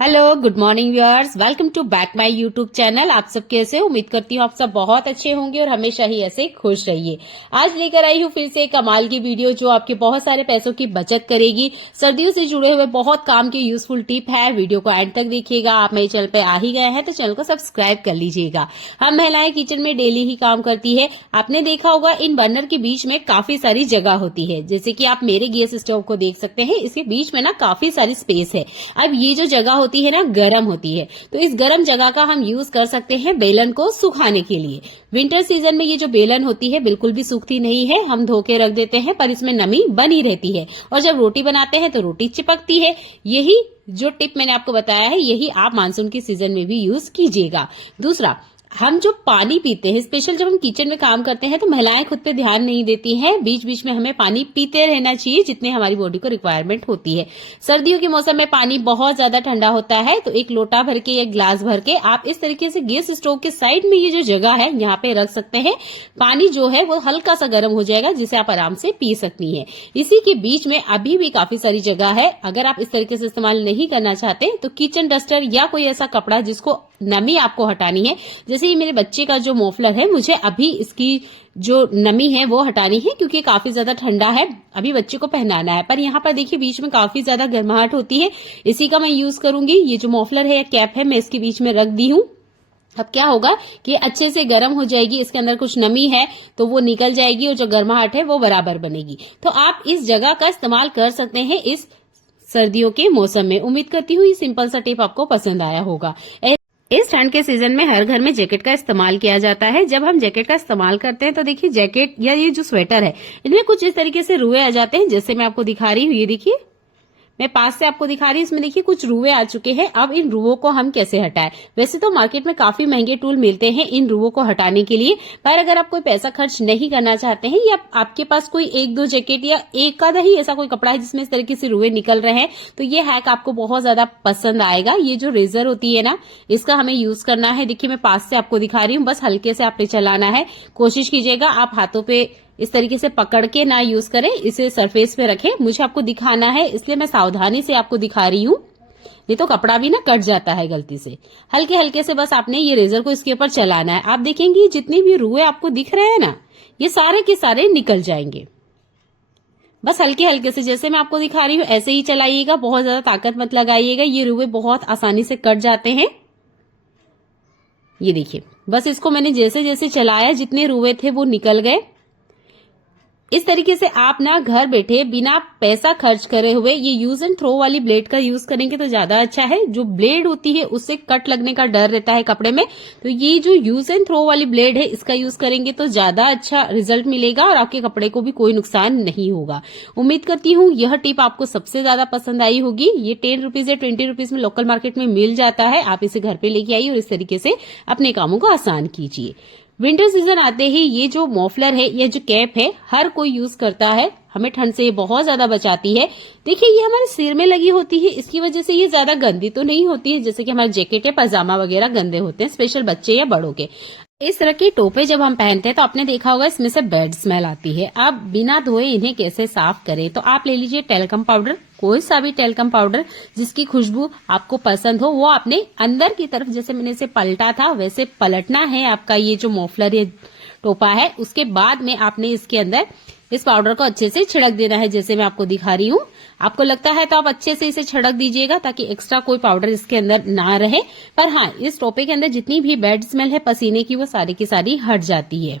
Hello, good morning viewers, welcome to back my YouTube channel. आप सब कैसे हो? उम्मीद करती हूँ आप सब बहुत अच्छे होंगे और हमेशा ही ऐसे खुश रहिए। आज लेकर आई हूँ फिर से एक कमाल की वीडियो जो आपके बहुत सारे पैसों की बचत करेगी। सर्दियों से जुड़े हुए बहुत काम की यूजफुल टिप है। वीडियो को एंड तक देखिएगा। आप मेरे चैनल पे आ ही गए हैं तो चैनल को सब्सक्राइब कर लीजिएगा। हम महिलाएं किचन में डेली ही काम करती है। आपने देखा होगा इन बर्नर के बीच में काफी सारी जगह होती है। जैसे कि आप मेरे गैस स्टोव को देख सकते हैं, इसके बीच में ना काफी सारी स्पेस है। अब ये जो जगह होती है ना, गर्म होती है, तो इस गर्म जगह का हम यूज कर सकते हैं बेलन को सुखाने के लिए। विंटर सीजन में ये जो बेलन होती है बिल्कुल भी सूखती नहीं है। हम धो के रख देते हैं पर इसमें नमी बनी रहती है और जब रोटी बनाते हैं तो रोटी चिपकती है। यही जो टिप मैंने आपको बताया है, यही आप मानसून की सीजन में भी यूज कीजिएगा। दूसरा, हम जो पानी पीते हैं, स्पेशल जब हम किचन में काम करते हैं तो महिलाएं खुद पे ध्यान नहीं देती हैं। बीच बीच में हमें पानी पीते रहना चाहिए जितने हमारी बॉडी को रिक्वायरमेंट होती है। सर्दियों के मौसम में पानी बहुत ज्यादा ठंडा होता है, तो एक लोटा भर के या ग्लास भर के आप इस तरीके से गैस स्टोव के साइड में ये जो जगह है यहाँ पे रख सकते हैं। पानी जो है वो हल्का सा गर्म हो जाएगा जिसे आप आराम से पी सकती है। इसी के बीच में अभी भी काफी सारी जगह है। अगर आप इस तरीके से इस्तेमाल नहीं करना चाहते तो किचन डस्टर या कोई ऐसा कपड़ा जिसको नमी आपको हटानी है, जैसे ये मेरे बच्चे का जो मफलर है, मुझे अभी इसकी जो नमी है वो हटानी है क्योंकि काफी ज्यादा ठंडा है, अभी बच्चे को पहनाना है। पर यहाँ पर देखिए बीच में काफी ज्यादा गर्माहट होती है, इसी का मैं यूज करूंगी। ये जो मफलर है या कैप है मैं इसके बीच में रख दी हूँ। अब क्या होगा कि अच्छे से गर्म हो जाएगी, इसके अंदर कुछ नमी है तो वो निकल जाएगी और जो गर्माहट है वो बराबर बनेगी। तो आप इस जगह का इस्तेमाल कर सकते हैं इस सर्दियों के मौसम में। उम्मीद करती हूँ ये सिंपल सा टिप आपको पसंद आया होगा। इस ठंड के सीजन में हर घर में जैकेट का इस्तेमाल किया जाता है। जब हम जैकेट का इस्तेमाल करते हैं तो देखिए जैकेट या ये जो स्वेटर है इनमें कुछ इस तरीके से रुए आ जाते हैं, जैसे मैं आपको दिखा रही हूँ। ये देखिए, मैं पास से आपको दिखा रही हूँ, इसमें देखिए कुछ रुए आ चुके हैं। अब इन रुओं को हम कैसे हटाएं? वैसे तो मार्केट में काफी महंगे टूल मिलते हैं इन रुओं को हटाने के लिए, पर अगर आप कोई पैसा खर्च नहीं करना चाहते हैं या आपके पास कोई एक दो जैकेट या एक आधा ही ऐसा कोई कपड़ा है जिसमें इस तरीके से रुए निकल रहे हैं, तो ये हैक आपको बहुत ज्यादा पसंद आएगा। ये जो रेजर होती है ना, इसका हमें यूज करना है। देखिए मैं पास से आपको दिखा रही हूँ, बस हल्के से आपने चलाना है। कोशिश कीजिएगा आप हाथों पे इस तरीके से पकड़ के ना यूज करें, इसे सरफेस पे रखें। मुझे आपको दिखाना है इसलिए मैं सावधानी से आपको दिखा रही हूँ, नहीं तो कपड़ा भी ना कट जाता है गलती से। हल्के हल्के से बस आपने ये रेजर को इसके ऊपर चलाना है। आप देखेंगे जितने भी रुए आपको दिख रहे हैं ना, ये सारे के सारे निकल जाएंगे। बस हल्के हल्के से जैसे मैं आपको दिखा रही हूँ ऐसे ही चलाइएगा, बहुत ज्यादा ताकत मत लगाइएगा। ये रुए बहुत आसानी से कट जाते हैं। ये देखिए, बस इसको मैंने जैसे जैसे चलाया जितने रुए थे वो निकल गए। इस तरीके से आप ना घर बैठे बिना पैसा खर्च करे हुए ये यूज एंड थ्रो वाली ब्लेड का यूज करेंगे तो ज्यादा अच्छा है। जो ब्लेड होती है उससे कट लगने का डर रहता है कपड़े में, तो ये जो यूज एंड थ्रो वाली ब्लेड है इसका यूज करेंगे तो ज्यादा अच्छा रिजल्ट मिलेगा और आपके कपड़े को भी कोई नुकसान नहीं होगा। उम्मीद करती हूँ यह टिप आपको सबसे ज्यादा पसंद आई होगी। ये 10 रुपीज या 20 रुपीज में लोकल मार्केट में मिल जाता है। आप इसे घर पे लेके आइए और इस तरीके से अपने कामों को आसान कीजिए। विंटर सीजन आते ही ये जो मफलर है, ये जो कैप है, हर कोई यूज करता है। हमें ठंड से ये बहुत ज्यादा बचाती है। देखिए ये हमारे सिर में लगी होती है, इसकी वजह से ये ज्यादा गंदी तो नहीं होती है जैसे कि हमारे जैकेट या पजामा वगैरह गंदे होते हैं, स्पेशल बच्चे या बड़ों के। इस तरह की टोपे जब हम पहनते हैं तो आपने देखा होगा इसमें से बैड स्मेल आती है। अब बिना धोए इन्हें कैसे साफ करें? तो आप ले लीजिए टेल्कम पाउडर, कोई सा भी टेल्कम पाउडर जिसकी खुशबू आपको पसंद हो, वो आपने अंदर की तरफ, जैसे मैंने इसे पलटा था वैसे पलटना है आपका ये जो मफलर या टोपा है। उसके बाद में आपने इसके अंदर इस पाउडर को अच्छे से छिड़क देना है, जैसे मैं आपको दिखा रही हूँ। आपको लगता है तो आप अच्छे से इसे छिड़क दीजिएगा ताकि एक्स्ट्रा कोई पाउडर इसके अंदर ना रहे। पर हाँ, इस टोपे के अंदर जितनी भी बैड स्मेल है पसीने की, वो सारी की सारी हट जाती है।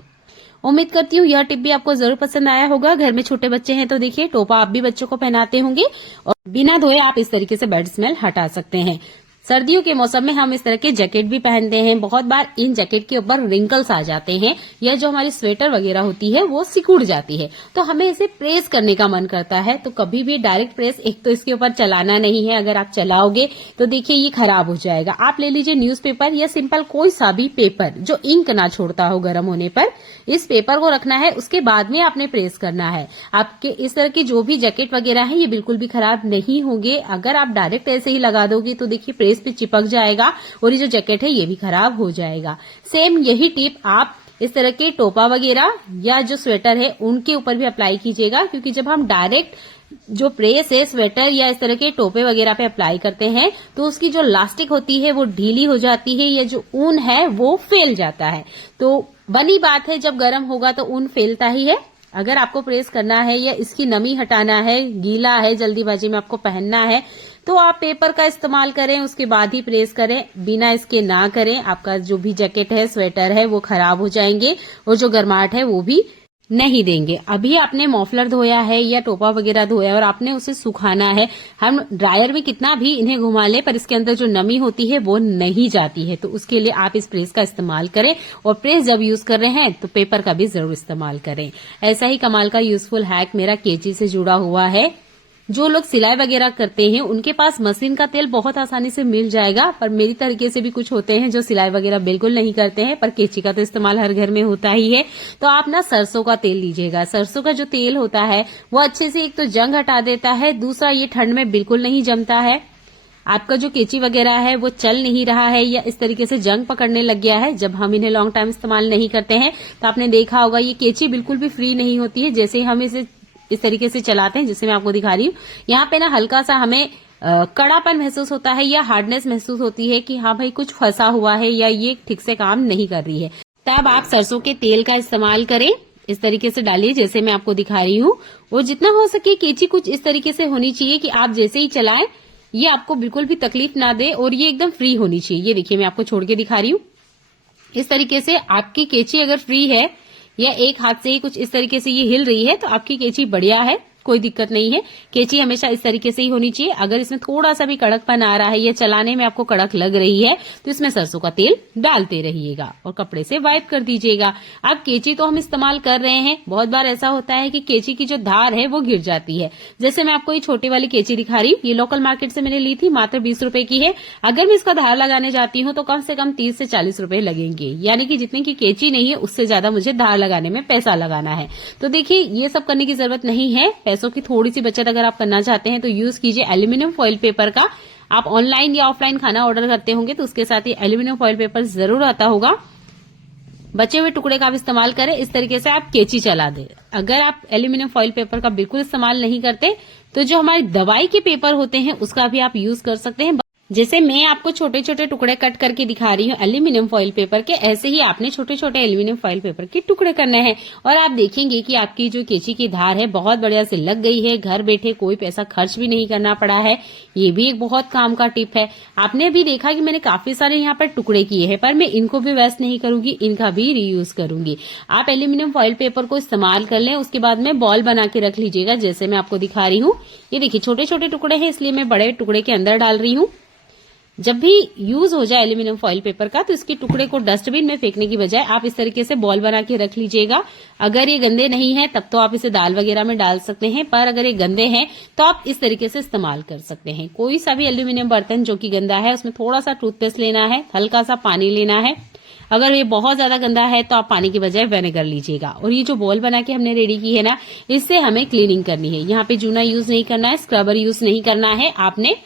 उम्मीद करती हूँ यह टिप भी आपको जरूर पसंद आया होगा। घर में छोटे बच्चे हैं तो देखिए टोपा आप भी बच्चों को पहनाते होंगे और बिना धोए आप इस तरीके से बैड स्मेल हटा सकते हैं। सर्दियों के मौसम में हम इस तरह के जैकेट भी पहनते हैं। बहुत बार इन जैकेट के ऊपर रिंकल्स आ जाते हैं या जो हमारी स्वेटर वगैरह होती है वो सिकुड़ जाती है, तो हमें इसे प्रेस करने का मन करता है। तो कभी भी डायरेक्ट प्रेस एक तो इसके ऊपर चलाना नहीं है, अगर आप चलाओगे तो देखिए ये खराब हो जाएगा। आप ले लीजिए न्यूज़पेपर या सिंपल कोई सा भी पेपर जो इंक ना छोड़ता हो गर्म होने पर। इस पेपर को रखना है, उसके बाद में आपने प्रेस करना है। आपके इस तरह की जो भी जैकेट वगैरह है ये बिल्कुल भी खराब नहीं होंगे। अगर आप डायरेक्ट ऐसे ही लगा दोगे तो देखिए प्रेस पे चिपक जाएगा और ये जो जैकेट है ये भी खराब हो जाएगा। सेम यही टिप आप इस तरह के टोपा वगैरह या जो स्वेटर है उनके ऊपर भी अप्लाई कीजिएगा, क्योंकि जब हम डायरेक्ट जो प्रेस है स्वेटर या इस तरह के टोपे वगैरह पे अप्लाई करते हैं तो उसकी जो लास्टिक होती है वो ढीली हो जाती है या जो ऊन है वो फैल जाता है। तो बनी बात है जब गर्म होगा तो ऊन फैलता ही है। अगर आपको प्रेस करना है या इसकी नमी हटाना है, गीला है, जल्दीबाजी में आपको पहनना है तो आप पेपर का इस्तेमाल करें, उसके बाद ही प्रेस करें, बिना इसके ना करें। आपका जो भी जैकेट है, स्वेटर है वो खराब हो जाएंगे और जो गर्माहट है वो भी नहीं देंगे। अभी आपने मॉफलर धोया है या टोपा वगैरह धोया है और आपने उसे सुखाना है, हम ड्रायर में कितना भी इन्हें घुमा ले पर इसके अंदर जो नमी होती है वो नहीं जाती है। तो उसके लिए आप इस प्रेस का इस्तेमाल करें और प्रेस जब यूज कर रहे हैं तो पेपर का भी जरूर इस्तेमाल करें। ऐसा ही कमाल का यूजफुल हैक मेरा केची से जुड़ा हुआ है। जो लोग सिलाई वगैरह करते हैं उनके पास मशीन का तेल बहुत आसानी से मिल जाएगा, पर मेरी तरीके से भी कुछ होते हैं जो सिलाई वगैरह बिल्कुल नहीं करते हैं पर केची का तो इस्तेमाल हर घर में होता ही है। तो आप ना सरसों का तेल लीजिएगा। सरसों का जो तेल होता है वो अच्छे से एक तो जंग हटा देता है, दूसरा ये ठंड में बिल्कुल नहीं जमता है। आपका जो केची वगैरह है वो चल नहीं रहा है या इस तरीके से जंग पकड़ने लग गया है, जब हम इन्हें लॉन्ग टाइम इस्तेमाल नहीं करते हैं तो आपने देखा होगा ये केची बिल्कुल भी फ्री नहीं होती है। जैसे हम इसे इस तरीके से चलाते हैं, जिससे मैं आपको दिखा रही हूँ, यहाँ पे ना हल्का सा हमें कड़ापन महसूस होता है या हार्डनेस महसूस होती है कि हाँ भाई कुछ फंसा हुआ है या ये ठीक से काम नहीं कर रही है। तब आप सरसों के तेल का इस्तेमाल करें, इस तरीके से डालिए जैसे मैं आपको दिखा रही हूँ। और जितना हो सके केची कुछ इस तरीके से होनी चाहिए कि आप जैसे ही चलाएं ये आपको बिल्कुल भी तकलीफ ना दे और ये एकदम फ्री होनी चाहिए। ये देखिए मैं आपको छोड़ के दिखा रही हूँ। इस तरीके से आपकी केची अगर फ्री है या एक हाथ से ही कुछ इस तरीके से ये हिल रही है तो आपकी केची बढ़िया है, कोई दिक्कत नहीं है। केची हमेशा इस तरीके से ही होनी चाहिए। अगर इसमें थोड़ा सा भी कड़कपन आ रहा है या चलाने में आपको कड़क लग रही है तो इसमें सरसों का तेल डालते रहिएगा और कपड़े से वाइप कर दीजिएगा। अब केची तो हम इस्तेमाल कर रहे हैं, बहुत बार ऐसा होता है कि केची की जो धार है वो गिर जाती है। जैसे मैं आपको ये छोटी वाली केची दिखा रही हूँ, ये लोकल मार्केट से मैंने ली थी, मात्र 20 रुपए की है। अगर मैं इसका धार लगाने जाती हूँ तो कम से कम 30 से 40 रुपए लगेंगे, यानी कि जितनी की केची नहीं है उससे ज्यादा मुझे धार लगाने में पैसा लगाना है। तो देखिए ये सब करने की जरूरत नहीं है। पैसों की थोड़ी सी बचत अगर आप करना चाहते हैं तो यूज कीजिए एल्यूमिनियम फॉइल पेपर का। आप ऑनलाइन या ऑफलाइन खाना ऑर्डर करते होंगे तो उसके साथ ही एल्यूमिनियम फॉइल पेपर जरूर आता होगा। बचे हुए टुकड़े का आप इस्तेमाल करें, इस तरीके से आप केची चला दें। अगर आप एल्यूमिनियम फॉइल पेपर का बिल्कुल इस्तेमाल नहीं करते तो जो हमारे दवाई के पेपर होते हैं उसका भी आप यूज कर सकते हैं। जैसे मैं आपको छोटे छोटे टुकड़े कट करके दिखा रही हूँ एल्यूमिनियम फॉइल पेपर के, ऐसे ही आपने छोटे छोटे एल्यूमिनियम फॉइल पेपर के टुकड़े करने हैं और आप देखेंगे कि आपकी जो केची की धार है बहुत बढ़िया से लग गई है। घर बैठे कोई पैसा खर्च भी नहीं करना पड़ा है। ये भी एक बहुत काम का टिप है। आपने भी देखा कि मैंने काफी सारे यहाँ पर टुकड़े किए हैं पर मैं इनको भी वेस्ट नहीं करूंगी, इनका भी रीयूज करूंगी। आप एल्यूमिनियम फॉइल पेपर को इस्तेमाल कर लें, उसके बाद में बॉल बना के रख लीजिएगा जैसे मैं आपको दिखा रही हूँ। ये देखिए छोटे छोटे टुकड़े हैं इसलिए मैं बड़े टुकड़े के अंदर डाल रही हूँ। जब भी यूज हो जाए एल्यूमिनियम फॉइल पेपर का तो इसके टुकड़े को डस्टबिन में फेंकने की बजाय आप इस तरीके से बॉल बना के रख लीजिएगा। अगर ये गंदे नहीं है तब तो आप इसे दाल वगैरह में डाल सकते हैं, पर अगर ये गंदे हैं तो आप इस तरीके से इस्तेमाल कर सकते हैं। कोई सा भी एल्यूमिनियम बर्तन जो कि गंदा है उसमें थोड़ा सा टूथपेस्ट लेना है, हल्का सा पानी लेना है। अगर ये बहुत ज्यादा गंदा है तो आप पानी की बजाय विनेगर लीजिएगा। और ये जो बॉल बना के हमने रेडी की है ना, इससे हमें क्लीनिंग करनी है। यहाँ पे जूना यूज नहीं करना है, स्क्रबर यूज नहीं करना है। आपने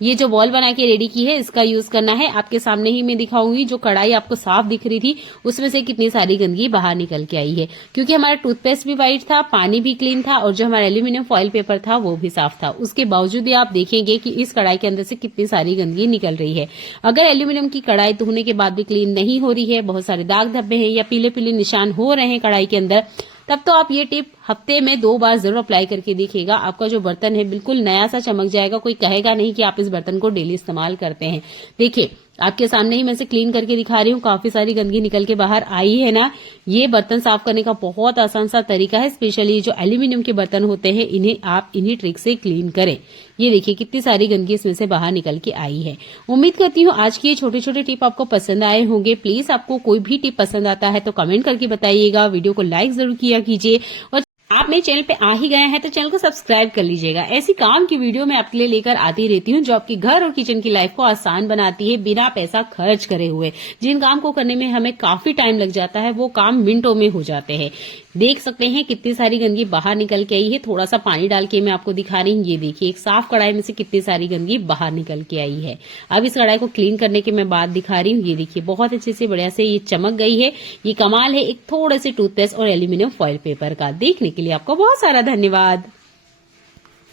ये जो बॉल बना के रेडी की है इसका यूज करना है। आपके सामने ही मैं दिखाऊंगी, जो कढ़ाई आपको साफ दिख रही थी उसमें से कितनी सारी गंदगी बाहर निकल के आई है, क्योंकि हमारा टूथपेस्ट भी व्हाइट था, पानी भी क्लीन था और जो हमारा एल्यूमिनियम फॉइल पेपर था वो भी साफ था। उसके बावजूद भी आप देखेंगे कि इस कढ़ाई के अंदर से कितनी सारी गंदगी निकल रही है। अगर एल्यूमिनियम की कढ़ाई धोने के बाद भी क्लीन नहीं हो रही है, बहुत सारे दाग धब्बे हैं या पीले पीले निशान हो रहे हैं कढ़ाई के अंदर, तब तो आप ये टिप हफ्ते में 2 बार जरूर अप्लाई करके देखिएगा। आपका जो बर्तन है बिल्कुल नया सा चमक जाएगा। कोई कहेगा नहीं कि आप इस बर्तन को डेली इस्तेमाल करते हैं। देखिए आपके सामने ही मैं इसे क्लीन करके दिखा रही हूँ, काफी सारी गंदगी निकल के बाहर आई है ना। ये बर्तन साफ करने का बहुत आसान सा तरीका है। स्पेशली जो एल्यूमिनियम के बर्तन होते हैं इन्हें आप इन्हीं ट्रिक से क्लीन करें। ये देखिए कितनी सारी गंदगी इसमें से बाहर निकल के आई है। उम्मीद करती हूँ आज की ये छोटे छोटे टिप आपको पसंद आए होंगे। प्लीज आपको कोई भी टिप पसंद आता है तो कमेंट करके बताइएगा। वीडियो को लाइक जरूर किया कीजिए और आप मेरे चैनल पे आ ही गए हैं तो चैनल को सब्सक्राइब कर लीजिएगा। ऐसी काम की वीडियो मैं आपके लिए लेकर आती रहती हूँ जो आपकी घर और किचन की लाइफ को आसान बनाती है, बिना पैसा खर्च करे हुए। जिन काम को करने में हमें काफी टाइम लग जाता है वो काम मिनटों में हो जाते हैं। देख सकते हैं कितनी सारी गंदगी बाहर निकल के आई है। थोड़ा सा पानी डाल के मैं आपको दिखा रही हूँ। ये देखिए एक साफ कढ़ाई में से कितनी सारी गंदगी बाहर निकल के आई है। अब इस कढ़ाई को क्लीन करने की मैं बात दिखा रही हूँ। ये देखिए बहुत अच्छे से बढ़िया से ये चमक गई है। ये कमाल है एक थोड़े से टूथपेस्ट और एल्यूमिनियम फॉइल पेपर का। देखने के लिए आपको बहुत सारा धन्यवाद।